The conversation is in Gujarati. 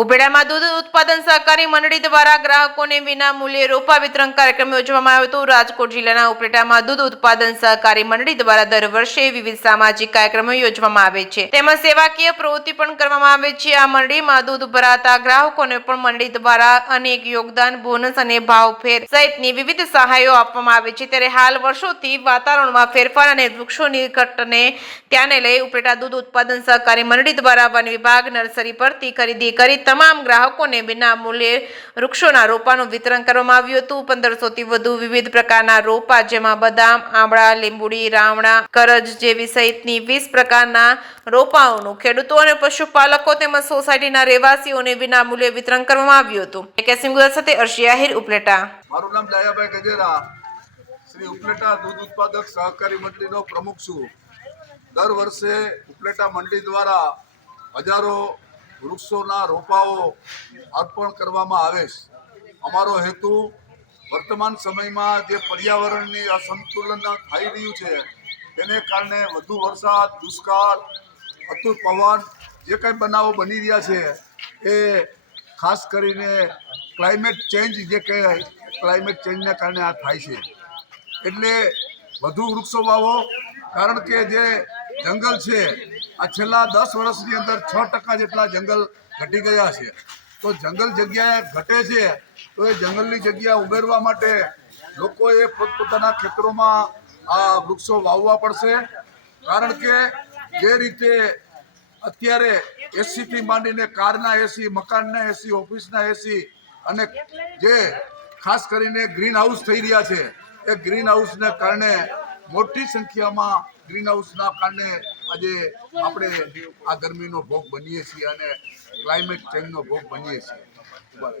ઉપલેટામાં દૂધ ઉત્પાદન સહકારી મંડળી દ્વારા ગ્રાહકોને વિના મૂલ્યે રોપા વિતરણ કાર્યક્રમ યોજવામાં આવ્યો હતો। રાજકોટ જિલ્લાના ઉપલેટામાં દૂધ ઉત્પાદન સહકારી મંડળી દ્વારા દર વર્ષે વિવિધ સામાજિક કાર્યક્રમો યોજવામાં આવે છે તેમજ સેવાકીય પ્રવૃત્તિ પણ કરવામાં આવે છે। આ મંડળીમાં દૂધ ભરાતા ગ્રાહકોને પણ મંડળી દ્વારા અનેક યોગદાન, બોનસ અને ભાવફેર સહિતની વિવિધ સહાયો આપવામાં આવે છે। ત્યારે હાલ વર્ષોથી વાતાવરણમાં ફેરફાર અને વૃક્ષોની ઘટને ધ્યાને લઈ ઉપલેટા દૂધ ઉત્પાદન સહકારી મંડળી દ્વારા વન વિભાગ નર્સરી પરથી ખરીદી કરી તમામ ગ્રાહકોને વિના મૂલ્યે વૃક્ષોના રોપાનું વિતરણ કરવામાં આવ્યું હતું। 1500 થી વધુ વિવિધ પ્રકારના રોપા જેમાં બદામ, આંબળા, લીંબુડી, રાવણા, કરજ જેવી સહિતની 20 પ્રકારના રોપાઓનું ખેડૂતો અને પશુપાલકો તેમજ સોસાયટીના રહેવાસીઓને વિના મૂલ્યે વિતરણ કરવામાં આવ્યું હતું। કેસિંગ ગુજરાત સાથે અર્શી આહિર, ઉપલેટા। મારું નામ દયાભાઈ ગજેરા, શ્રી ઉપલેટા દૂધ ઉત્પાદક સહકારી મંડળીનો પ્રમુખ છું। દર વર્ષે ઉપલેટા મંડળી દ્વારા હજારો વૃક્ષોના રોપાઓ અર્પણ કરવામાં આવે છે। અમારો હેતુ વર્તમાન સમયમાં જે પર્યાવરણની અસંતુલન થઈ રહ્યું છે તેને કારણે વધુ વરસાદ, દુષ્કાળ, અતુલ પવન જે કંઈ બનાવો બની રહ્યા છે એ ખાસ કરીને ક્લાઇમેટ ચેન્જ જે કહેવાય, ક્લાઇમેટ ચેન્જને કારણે આ થાય છે। એટલે વધુ વૃક્ષો વાવો, કારણ કે જે જંગલ છે આ છેલ્લા 10 વર્ષની અંદર 6% જેટલા જંગલ ઘટી ગયા છે। તો જંગલ જગ્યાએ ઘટે છે તો એ જંગલની જગ્યા ઉમેરવા માટે લોકોએ પોતપોતાના ખેતરોમાં આ વૃક્ષો વાવવા પડશે। કારણ કે જે રીતે અત્યારે એસીથી માંડીને કારના એસી, મકાનના એસી, ઓફિસના એસી અને જે ખાસ કરીને ગ્રીન હાઉસ થઈ રહ્યા છે એ ગ્રીન હાઉસને કારણે મોટી સંખ્યામાં ગ્રીન હાઉસના કારણે આજે આપણે આ ગરમીનો ભોગ બનીએ છીએ અને ક્લાઇમેટ ચેન્જનો ભોગ બનીએ છીએ।